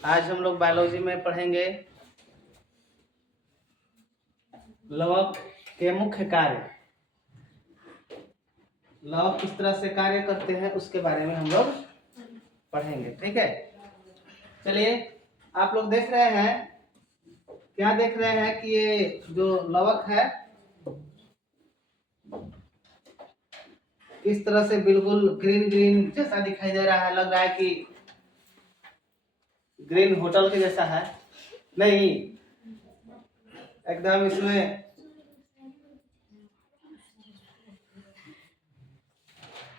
आज हम लोग बायोलॉजी में पढ़ेंगे लवक के मुख्य कार्य। लवक किस तरह से कार्य करते हैं उसके बारे में हम लोग पढ़ेंगे, ठीक है। चलिए, आप लोग देख रहे हैं, क्या देख रहे हैं कि ये जो लवक है इस तरह से बिल्कुल ग्रीन ग्रीन जैसा दिखाई दे रहा है। लग रहा है कि ग्रीन होटल के जैसा है, नहीं, एकदम इसमें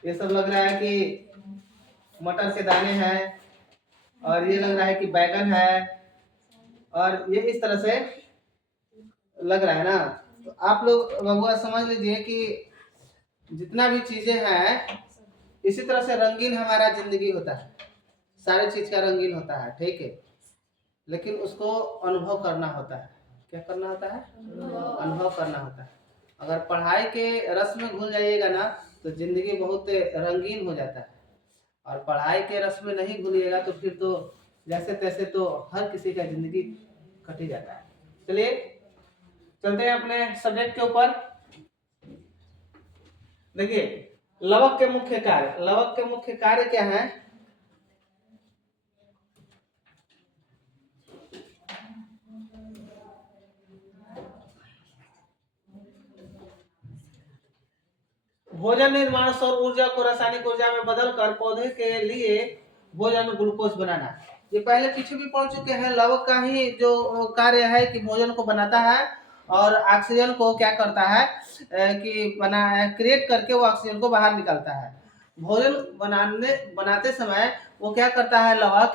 ये सब लग रहा है कि मटर के दाने हैं, और ये लग रहा है कि बैगन है, और ये इस तरह से लग रहा है ना। तो आप लोग बबुआ समझ लीजिए कि जितना भी चीजें हैं इसी तरह से रंगीन हमारा जिंदगी होता है, सारी चीज का रंगीन होता है, ठीक है। लेकिन उसको अनुभव करना होता है। क्या करना होता है? अनुभव करना होता है। अगर पढ़ाई के रस में घुल जाइएगा ना तो जिंदगी बहुत रंगीन हो जाता है, और पढ़ाई के रस में नहीं घुलिएगा तो फिर तो जैसे तैसे तो हर किसी का जिंदगी कट ही जाता है। चलिए चलते हैं अपने सब्जेक्ट के ऊपर। देखिए, लवक के मुख्य कार्य, लवक के मुख्य कार्य क्या है? भोजन निर्माण, सौर ऊर्जा को रासायनिक ऊर्जा में बदलकर पौधे के लिए भोजन ग्लूकोज बनाना। ये पहले पीछे भी पढ़ चुके हैं। लवक का ही जो कार्य है कि भोजन को बनाता है और ऑक्सीजन को क्या करता है कि क्रिएट करके वो ऑक्सीजन को बाहर निकालता है। भोजन बनाते समय वो क्या करता है? लवक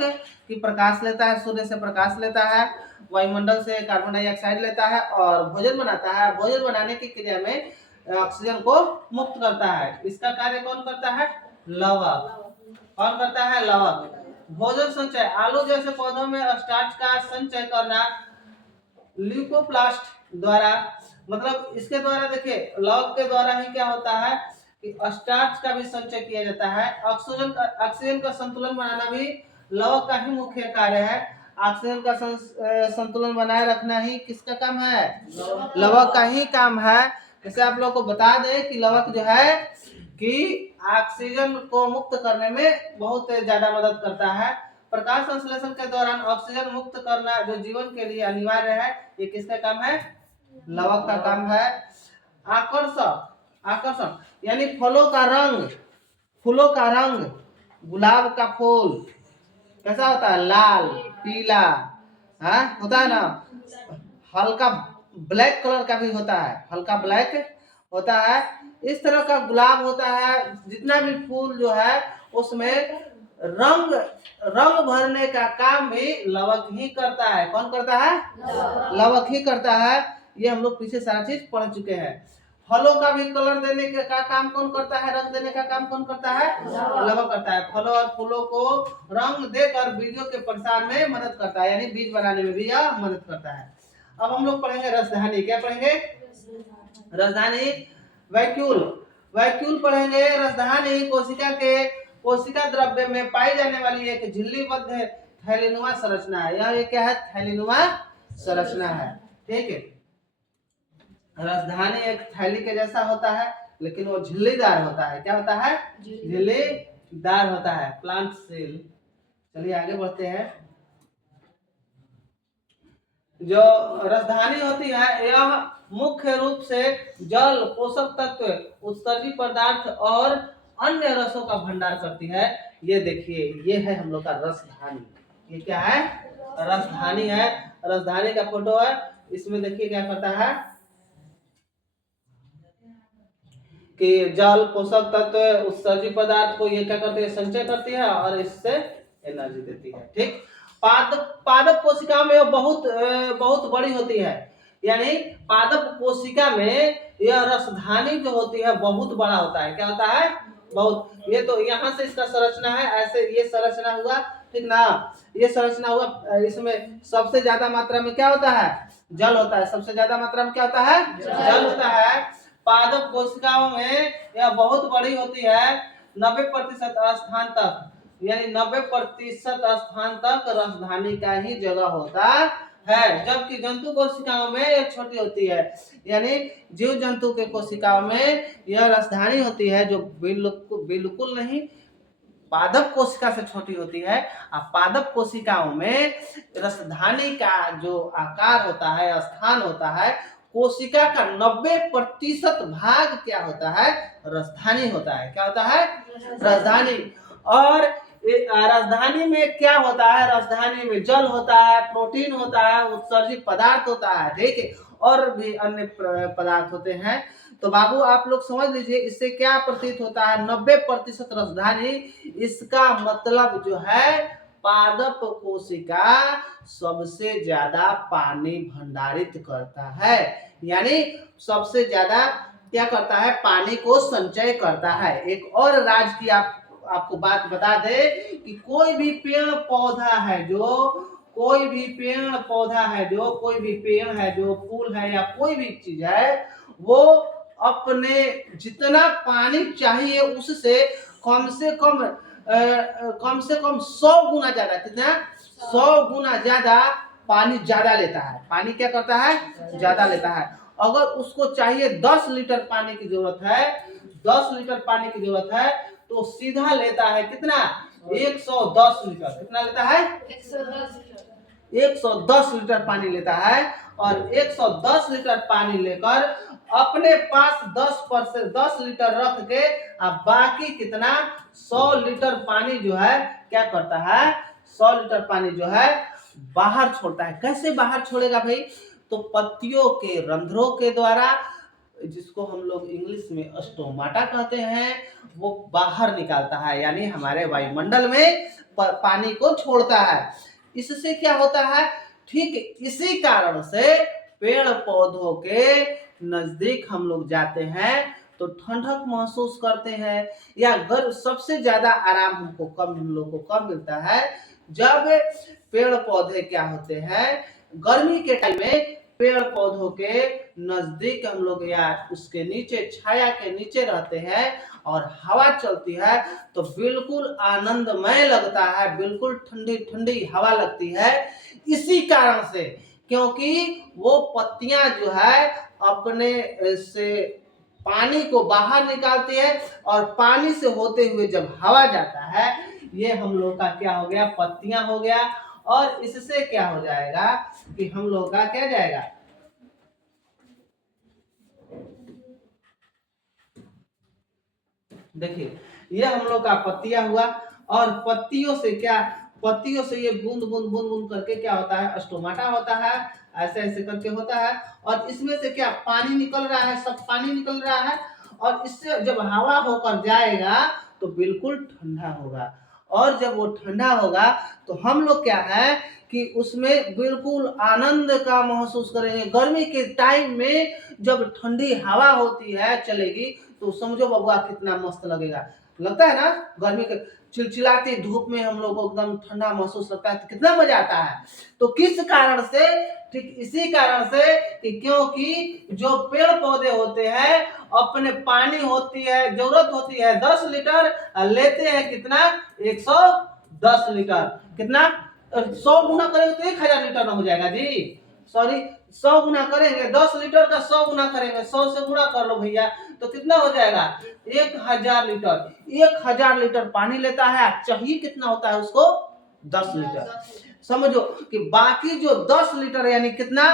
की प्रकाश लेता है, सूर्य से प्रकाश लेता है, वायुमंडल से कार्बन डाइऑक्साइड लेता है और भोजन बनाता है। भोजन बनाने की क्रिया में ऑक्सीजन को मुक्त करता है। इसका कार्य कौन करता है? लवक। कौन करता है? लवक। भोजन संचय, आलू जैसे पौधों में स्टार्च का संचय करना ल्यूकोप्लास्ट द्वारा, मतलब इसके द्वारा, देखिए लवक के द्वारा ही क्या होता है कि स्टार्च का भी संचय किया जाता है। ऑक्सीजन का संतुलन बनाना भी लवक का ही मुख्य कार्य है। ऑक्सीजन का संतुलन बनाए रखना ही किसका काम है? लवक का ही काम है। जैसे आप लोग को बता दें कि लवक जो है कि ऑक्सीजन को मुक्त करने में बहुत ज्यादा मदद करता है। प्रकाश संश्लेषण के दौरान ऑक्सीजन मुक्त करना जो जीवन के लिए अनिवार्य है, ये किसका काम है? लवक का काम है। आकर्षक, आकर्षण यानी फलों का रंग, फूलों का रंग, गुलाब का फूल कैसा होता है? लाल, पीला, होता है ना। हल्का ब्लैक कलर का भी होता है, हल्का ब्लैक होता है। इस तरह का गुलाब होता है। जितना भी फूल जो है उसमें रंग भरने का काम भी लवक ही करता है। कौन करता है? लवक ही करता है। ये हम लोग पीछे सारा चीज पढ़ चुके हैं। फलों का भी कलर देने का काम कौन करता है? रंग देने का काम कौन करता है? लवक करता है। फलों और फूलों को रंग देकर बीजों के प्रसार में मदद करता है, यानी बीज बनाने में भी यह मदद करता है। अब हम लोग पढ़ेंगे रसधानी। क्या पढ़ेंगे? रसधानी। वैक्यूल, वैक्यूल पढ़ेंगे। रसधानी कोशिका द्रव्य में पाई जाने वाली एक झिल्लीबद्ध थैलीनुमा संरचना है। यह क्या है? थैलीनुमा संरचना है, ठीक है। रसधानी एक थैली के जैसा होता है लेकिन वो झिल्लीदार होता है। क्या होता है? झिल्लीदार होता है। Plant cell. चलिए आगे बढ़ते हैं। जो रसधानी होती है यह मुख्य रूप से जल, पोषक तत्व, उत्सर्जी पदार्थ और अन्य रसों का भंडार करती है। ये देखिए, ये है हम लोग का रसधानी। ये क्या है? रसधानी है। रसधानी का फोटो है। इसमें देखिए क्या करता है कि जल, पोषक तत्व, उत्सर्जी पदार्थ को ये क्या करती है? संचय करती है और इससे एनर्जी देती है, ठीक। पादप कोशिका में बहुत बड़ी होती है, यानी पादप कोशिका में यह रसधानी जो होती है बहुत बड़ा होता है। क्या होता है? बहुत। ये तो यहाँ से इसका संरचना है, ऐसे ये संरचना हुआ, ठीक ना। ये संरचना हुआ। इसमें सबसे ज्यादा मात्रा में क्या होता है? जल होता है। सबसे ज्यादा मात्रा में क्या होता है? जल होता है। पादप कोशिकाओं में यह बहुत बड़ी होती है, 90% स्थान तक। यानी 90% स्थान तक राजधानी का ही जगह होता है, जबकि जंतु कोशिकाओं में ये छोटी होती है। यानी जीव जंतु के कोशिकाओं में यह राजधानी होती है जो बिल्कुल नहीं पादप कोशिका से छोटी होती है। पादप कोशिकाओं में रसधानी का जो आकार होता है, स्थान होता है, कोशिका का 90% भाग क्या होता है, रसधानी होता है। क्या होता है, राजधानी। और राजधानी में क्या होता है, राजधानी में जल होता है, प्रोटीन होता है, उत्सर्जित पदार्थ होता है, ठीक है, और भी अन्य पदार्थ होते हैं। तो बाबू आप लोग समझ लीजिए इससे क्या प्रतीत होता है, 90% राजधानी, इसका मतलब जो है पादप कोशिका सबसे ज्यादा पानी भंडारित करता है। यानी सबसे ज्यादा क्या करता है, पानी को संचय करता है। एक और राज की आपको बात बता दे कि कोई भी पेड़ पौधा है जो कोई भी पेड़ है जो फूल है या कोई भी चीज है, वो अपने जितना पानी चाहिए उससे कम से कम 100 गुना ज्यादा, कितना 100 गुना ज्यादा पानी ज्यादा लेता है। पानी क्या करता है, ज्यादा लेता है। अगर उसको चाहिए 10 लीटर पानी की जरूरत है, 10 लीटर पानी की जरूरत है, तो सीधा लेता है कितना, 110 लीटर। कितना लेता है, 110 लीटर पानी लेता है। और 110 लीटर पानी लेकर अपने पास 10 लीटर रख के अब बाकी कितना 100 लीटर पानी जो है क्या करता है, 100 लीटर पानी जो है बाहर छोड़ता है। कैसे बाहर छोड़ेगा भाई, तो पत्तियों के रंध्रों के द्वारा, जिसको हम लोग इंग्लिश में स्टोमाटा कहते हैं, वो बाहर निकालता है, यानी हमारे वायुमंडल में पानी को छोड़ता है। इससे क्या होता है, ठीक इसी कारण से पेड़ पौधों के नजदीक हम लोग जाते हैं तो ठंडक महसूस करते हैं, या गर्म सबसे ज्यादा आराम हम लोग को कब मिलता है, जब पेड़ पौधे क्या होते हैं, गर्मी के टाइम में पेड़ पौधों के नजदीक हम लोग या उसके नीचे, छाया के नीचे रहते हैं और हवा चलती है तो बिल्कुल आनंदमय लगता है, बिल्कुल ठंडी ठंडी हवा लगती है। इसी कारण से, क्योंकि वो पत्तियां जो है अपने से पानी को बाहर निकालती है और पानी से होते हुए जब हवा जाता है, ये हम लोग का क्या हो गया, पत्तियां हो गया। और इससे क्या हो जाएगा कि हम लोग का क्या जाएगा, देखिए ये हम लोग का पत्तियां हुआ। और पत्तियों से ये बूंद बूंद बूंद बूंद करके क्या होता है, स्टोमाटा होता है, ऐसे ऐसे करके होता है। और इसमें से क्या पानी निकल रहा है, सब पानी निकल रहा है। और इससे जब हवा होकर जाएगा तो बिल्कुल ठंडा होगा। और जब वो ठंडा होगा तो हम लोग क्या है कि उसमें बिल्कुल आनंद का महसूस करेंगे। गर्मी के टाइम में जब ठंडी हवा होती है चलेगी तो समझो बबुआ कितना मस्त लगेगा, लगता है ना। गर्मी के चिलचिलाती धूप में हम लोग को एकदम ठंडा महसूस लगता है तो कितना मजा आता है। तो किस कारण से, ठीक इसी कारण से कि क्योंकि जो पेड़ पौधे होते हैं अपने पानी होती है, जरूरत होती है 10 लीटर, लेते हैं कितना, 110 लीटर। कितना, 100 गुना करेंगे तो 1000 लीटर हो जाएगा जी, सॉरी 100 गुना करेंगे, 10 लीटर का 100 गुना करेंगे, 100 से गुना कर लो भैया, तो कितना हो जाएगा, 1000 लीटर। 1000 लीटर पानी लेता है, चाहिए कितना होता है उसको, 10 लीटर। समझो कि बाकी जो 10 लीटर यानी कितना,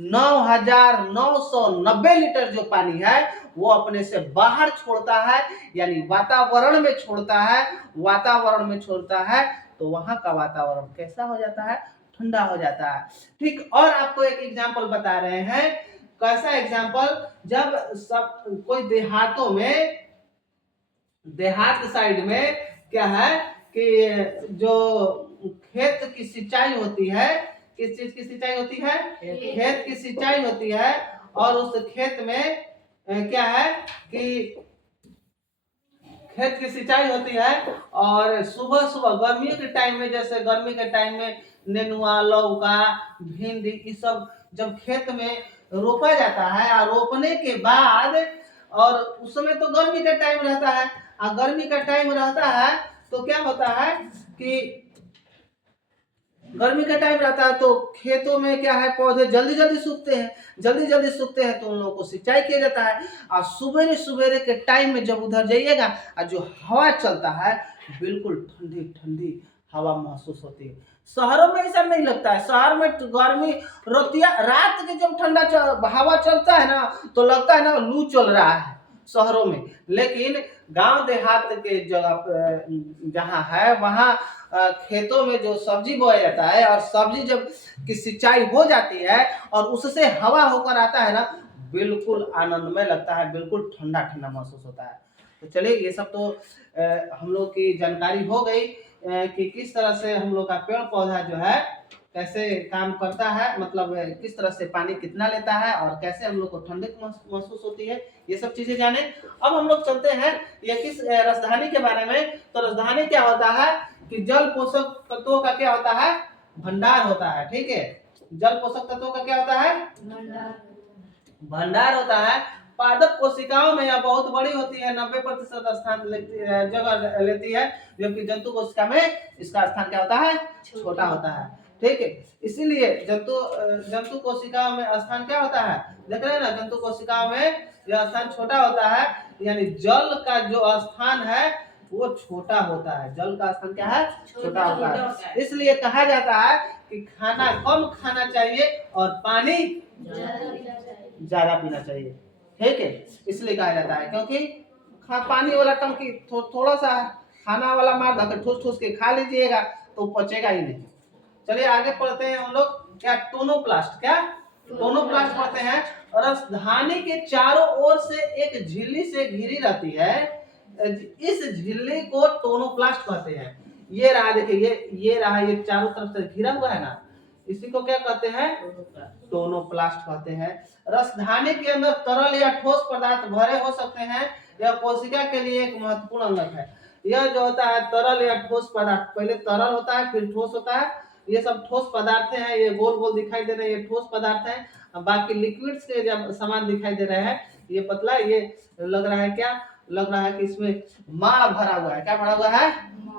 9990 लीटर जो पानी है वो अपने से बाहर छोड़ता है, यानी वातावरण में छोड़ता है। वातावरण में छोड़ता है तो वहां का वातावरण कैसा हो जाता है, ठंडा हो जाता है। ठीक, और आपको एक एग्जांपल बता रहे हैं। कैसा एग्जांपल, जब सब कोई देहात साइड में क्या है कि जो खेत की सिंचाई होती है, किस चीज की सिंचाई होती है, खेत की सिंचाई होती है। और उस खेत में क्या है कि खेत की सिंचाई होती है। और सुबह सुबह गर्मियों के टाइम में, जैसे गर्मी के टाइम में नेनुआ, लौका, भिंडी, ये सब जब खेत में रोपा जाता है, और रोपने के बाद, और उस समय तो गर्मी का टाइम रहता है, और गर्मी का टाइम रहता है तो क्या होता है कि गर्मी का टाइम रहता है तो खेतों में क्या है, पौधे जल्दी जल्दी सूखते हैं, जल्दी जल्दी सूखते हैं तो उन लोगों को सिंचाई किया जाता है। और सुबेरे सुबेरे के टाइम में जब उधर जाइएगा और जो हवा चलता है बिल्कुल ठंडी ठंडी हवा महसूस होती है। शहरों में ऐसा नहीं लगता है, शहर में गर्मी रोतिया रात के जब ठंडा हवा चलता है ना तो लगता है ना लू चल रहा है शहरों में। लेकिन गांव देहात के जगह जहाँ है वहाँ खेतों में जो सब्जी बोया जाता है और सब्जी जब की सिंचाई हो जाती है और उससे हवा होकर आता है ना बिल्कुल आनंदमय लगता है, बिल्कुल ठंडा ठंडा महसूस होता है। तो चलिए ये सब तो हम लोग की जानकारी हो गई कि किस तरह से हम लोग का पेड़ पौधा जो है कैसे काम करता है, मतलब किस तरह से पानी कितना लेता है और कैसे हम लोग को ठंडक महसूस होती है, ये सब चीजें जाने। अब हम लोग चलते हैं ये किस राजधानी के बारे में। तो राजधानी क्या होता है कि जल पोषक तत्वों का क्या होता है, भंडार होता है। ठीक है, जल पोषक तत्वों का क्या होता है, भंडार होता है। पादप कोशिकाओं में यह बहुत बड़ी होती है, 90% स्थान जगह लेती है, जबकि जंतु कोशिका में इसका स्थान क्या होता है, छोटा होता है। ठीक है, इसीलिए जंतु कोशिकाओं में स्थान क्या होता है, देख रहे हैं ना, जंतु कोशिकाओं में यह स्थान छोटा होता है, यानी जल का जो स्थान है वो छोटा होता है। जल का स्थान क्या है, छोटा होता है। इसलिए कहा जाता है कि खाना कम खाना चाहिए और पानी ज्यादा पीना चाहिए। ठीक है, इसलिए कहा जाता है क्योंकि पानी वाला टंकी थोड़ा सा खाना वाला मार धक्का ठूस ठूस के खा लीजिएगा तो पचेगा ही नहीं। चलिए आगे पढ़ते हैं हम लोग, क्या टोनोप्लास्ट, क्या टोनोप्लास्ट पढ़ते हैं। राजधानी के चारों ओर से एक झिल्ली से घिरी रहती है, इस झिल्ली को टोनोप्लास्ट कहते हैं। ये रहा, देखिए ये रहा, ये चारों तरफ से घिरा हुआ है ना, इसी को क्या कहते हैं, टोनोप्लास्ट कहते हैं। राजधानी के अंदर तरल या ठोस पदार्थ भरे हो सकते हैं, यह कोशिका के लिए एक महत्वपूर्ण अंग है। यह जो होता है तरल या ठोस पदार्थ, पहले तरल होता है फिर ठोस होता है, ये सब ठोस पदार्थ हैं, ये गोल गोल दिखाई दे रहे हैं, ये ठोस पदार्थ हैं। बाकी लिक्विड्स के जब सामान दिखाई दे रहे हैं, ये पतला, ये लग रहा है क्या, लग रहा है कि इसमें माड़ भरा हुआ है। क्या भरा हुआ है,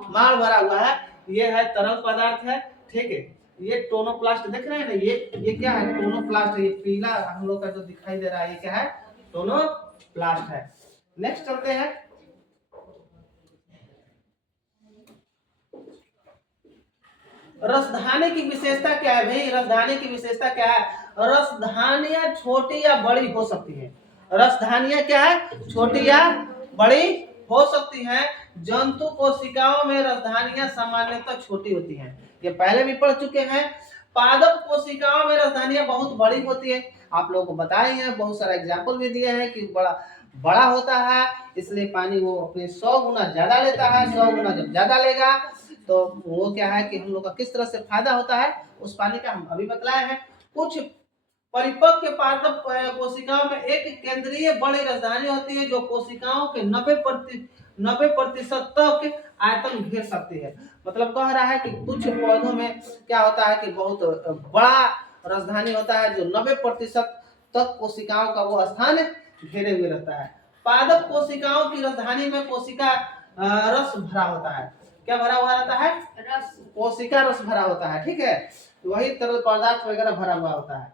माड़ भरा हुआ है। ये है तरल पदार्थ है। ठीक है, ये टोनोप्लास्ट देख रहे हैं ना, ये क्या है, टोनोप्लास्ट है। ये पीला हम लोग का जो दिखाई दे रहा है ये क्या है, टोनोप्लास्ट है। नेक्स्ट चलते हैं, राजधानी की विशेषता क्या है भाई, राजधानी की विशेषता क्या है, राजधानियां छोटी या बड़ी हो सकती है। राजधानियां क्या है, छोटी या बड़ी हो सकती हैं। जंतु कोशिकाओं में राजधानियां सामान्यतः छोटी होती हैं, ये पहले भी पढ़ चुके हैं। पादप कोशिकाओं में राजधानियां बहुत बड़ी होती है, आप लोगों को बताए हैं, बहुत सारा एग्जाम्पल भी दिए हैं कि बड़ा होता है, इसलिए पानी वो अपने 100 गुना ज्यादा लेता है। 100 गुना जब ज्यादा लेगा तो वो क्या है कि हम लोग का किस तरह से फायदा होता है उस पानी का हम अभी बतलाए हैं। कुछ परिपक्व पादप कोशिकाओं में एक केंद्रीय बड़ी राजधानी होती है जो कोशिकाओं के 90% तक आयतन घेर सकती है। मतलब कह रहा है कि कुछ पौधों में क्या होता है कि बहुत बड़ा राजधानी होता है जो 90% तक कोशिकाओं का वो स्थान घेरे हुए रहता है। पादप कोशिकाओं की राजधानी में कोशिका रस भरा होता है। क्या भरा हुआ रहता है, रस, कोशिका रस भरा होता है। ठीक है, वही तरल पदार्थ वगैरह भरा हुआ होता है।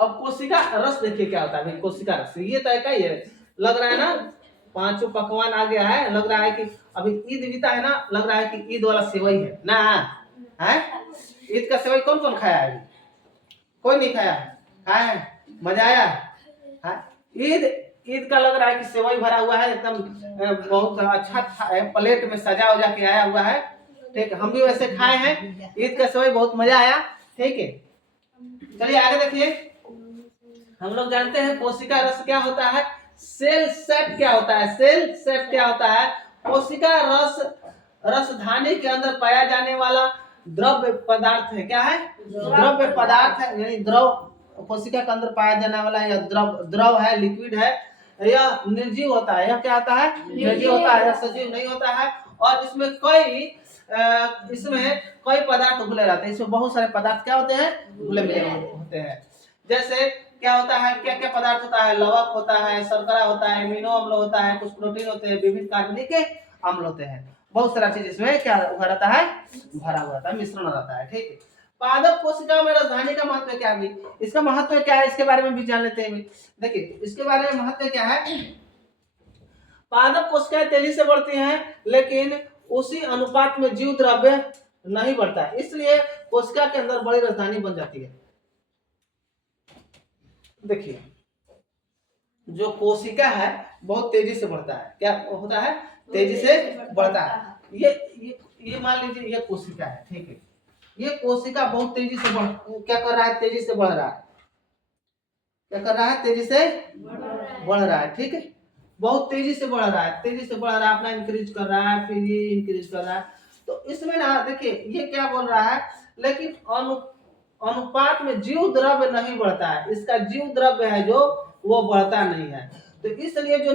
अब कोशिका रस देखिए क्या होता है भाई, कोशिका रस ये तय का ही है, लग रहा है ना, पांचों पकवान आ गया है, लग रहा है कि अभी ईद बीता है ना, लग रहा है कि ईद वाला सेवई है ना, है ईद का सेवई कौन कौन खाया है, कोई नहीं खाया है, खाया है, मजा आया है। ईद का लग रहा है कि सेवई भरा हुआ है, एकदम बहुत अच्छा प्लेट में सजा उजा के आया हुआ है। ठीक है, हम भी वैसे खाए हैं ईद का सेवई, बहुत मजा आया। ठीक है, चलिए आगे देखिए, हम लोग जानते हैं कोशिका रस क्या होता है, सेल सेप क्या होता है, सेल सेप क्या होता है। कोशिका रस रसधानी के अंदर पाया जाने वाला द्रव्य पदार्थ है। क्या है, द्रव्य पदार्थ है, यानी द्रव, कोशिका के अंदर पाया जाने वाला यह द्रव है, लिक्विड है। यह निर्जीव होता है, यह क्या होता है, निर्जीव होता है, यह सजीव नहीं होता है। और इसमें कई पदार्थ घुले रहते हैं, इसमें बहुत सारे पदार्थ क्या होते हैं, घुले मिले होते हैं। जैसे क्या होता है, क्या क्या पदार्थ होता है, लवक होता है, शर्करा होता है, अमीनो अम्ल होता है, कुछ प्रोटीन होते हैं, विभिन्न कार्बनिक अम्ल होते हैं। बहुत सारा चीज इसमें क्या रहता है, भरा हुआ रहता है, मिश्रण रहता है। ठीक है, पादप कोशिका में राजधानी का महत्व क्या है, इसका महत्व क्या है इसके बारे में भी जान लेते हैं। देखिए इसके बारे में महत्व क्या है, पादप कोशिकाएं तेजी से बढ़ती हैं लेकिन उसी अनुपात में जीव द्रव्य नहीं बढ़ता है, इसलिए कोशिका के अंदर बड़ी राजधानी बन जाती है। देखिए जो कोशिका है बहुत तेजी से बढ़ता है, क्या होता है, तेजी से बढ़ता है। ये मान लीजिए ये कोशिका है, ठीक है, ये कोशिका बहुत तेजी से क्या कर रहा है, तेजी से बढ़ रहा है, क्या कर रहा है, तेजी से बढ़ रहा है। ठीक है, बहुत तेजी से बढ़ रहा है, तेजी से बढ़ रहा है, अपना इंक्रीज कर रहा है, फिर ये इंक्रीज कर रहा है। तो इसमें ना देखिए ये क्या बोल रहा है, लेकिन अनुपात में जीव द्रव्य नहीं बढ़ता है, इसका जीव द्रव्य है जो वो बढ़ता नहीं है। तो इसलिए जो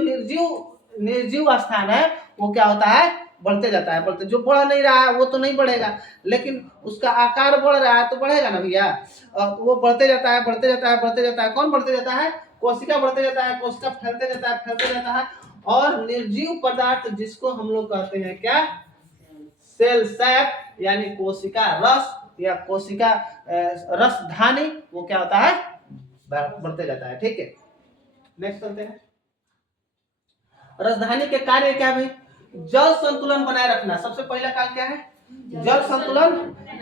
निर्जीव स्थान है वो क्या होता है, बढ़ते जाता है, बढ़ते, जो बढ़ नहीं रहा है वो तो नहीं बढ़ेगा, लेकिन उसका आकार बढ़ रहा है तो बढ़ेगा ना भैया। वो बढ़ते जाता है, बढ़ते जाता है, बढ़ते जाता है, कौन बढ़ते जाता है, कोशिका बढ़ते जाता है, कोशिका फैलते जाता है, फैलते जाता है, और निर्जीव पदार्थ जिसको हम लोग कहते हैं क्या, सेल सैप यानी कोशिका रस या कोशिका रसधानी, वो क्या होता है, बढ़ते जाता है। ठीक है, नेक्स्ट चलते हैं। रसधानी के कार्य क्या है, जल संतुलन बनाए रखना, सबसे पहला कार्य क्या है, जल संतुलन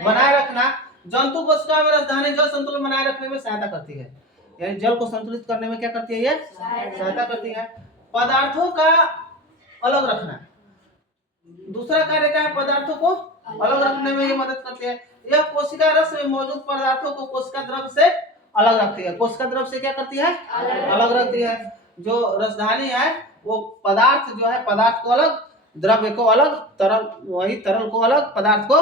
बनाए रखना। जंतु कोशिका में रसधानी जल संतुलन बनाए रखने में सहायता करती है, यानी जल को संतुलित करने में क्या करती है, ये सहायता करती है। पदार्थों का अलग रखना, दूसरा कार्य क्या है, पदार्थों को अलग रखने में ये मदद करती है। यह कोशिका रस में मौजूद पदार्थों को कोशिका द्रव से अलग रखती है, कोशिका द्रव से क्या करती है, अलग रखती है। जो रसधानी है वो पदार्थ जो है, पदार्थ को अलग, द्रव्य को अलग, तरल वही तरल को अलग, पदार्थ को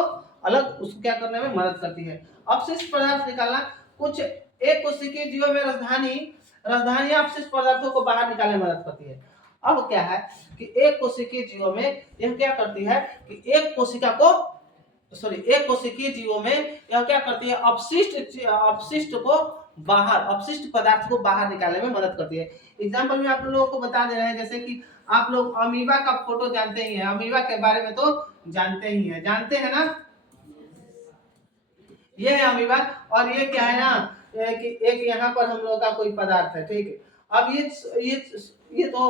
अलग, उसको क्या करने में मदद करती है। अपशिष्ट पदार्थ निकालना, कुछ एक कोशिकीय जीवों में रसधानी अपशिष्ट पदार्थों को बाहर निकालने में मदद करती है। अब क्या है कि एक कोशिकीय जीवों में यह क्या करती है कि एक कोशिकीय जीवों में यह क्या करती है, अपशिष्ट को बाहर, अपशिष्ट पदार्थ को बाहर निकालने में मदद करती है। एग्जाम्पल में आप लोगों को बता दे रहे हैं, जैसे कि आप लोग अमीबा का फोटो जानते ही हैं, अमीबा के बारे में तो जानते ही हैं, जानते हैं ना, ये है अमीबा। और ये क्या है ना कि एक यहाँ पर हम लोग का कोई पदार्थ है, ठीक है। अब ये तो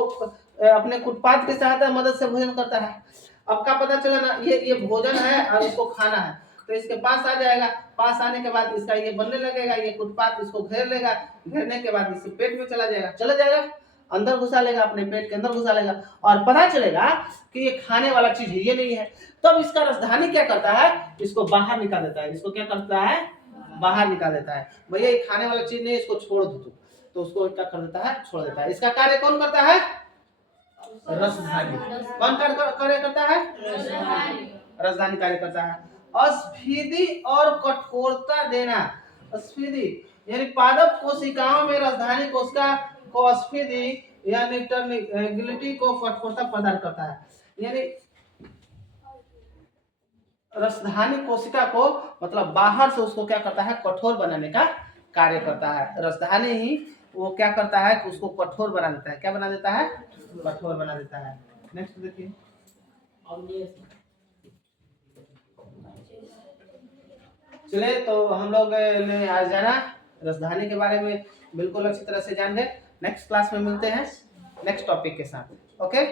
अपने उत्पाद की सहायता मदद से भोजन करता है। अब का पता चला ना, ये भोजन है और इसको खाना है, तो इसके पास आ जाएगा, पास आने के बाद इसका ये बनने लगेगा, ये उत्पाद इसको घेर लेगा, घेरने के बाद इसके पेट में चला जाएगा, अंदर घुसा लेगा, अपने पेट के अंदर घुसा लेगा, और पता चलेगा कि ये खाने वाला चीज है, ये नहीं है। तब इसका रसधानी क्या करता है, इसको बाहर निकाल देता है, इसको क्या करता है, बाहर निकाल देता है, भैया ये खाने वाला चीज नहीं, इसको छोड़ दो, तो उसको क्या कर देता है, छोड़ देता है। इसका कार्य कौन करता है, रसधानी। कौन कार्य करता है, रसधानी कार्य करता है। अस्फीति और कठोरता देना, अस्फीति यानी पादप कोशिकाओं में रसधानी कोशिका को अस्फीति यानी टर्निबिलिटी को कठोरता प्रदान करता है, यानी रसधानी कोशिका को मतलब बाहर से उसको क्या करता है, कठोर बनाने का कार्य करता है। रसधानी ही वो क्या करता है कि उसको कठोर बना देता है, क्या बना देता है, कठोर बना देता है। नेक्स्ट देखिए, चले तो हम लोग ने आज जाना रसधानी के बारे में बिल्कुल अच्छी तरह से जान गए। नेक्स्ट क्लास में मिलते हैं नेक्स्ट टॉपिक के साथ, ओके।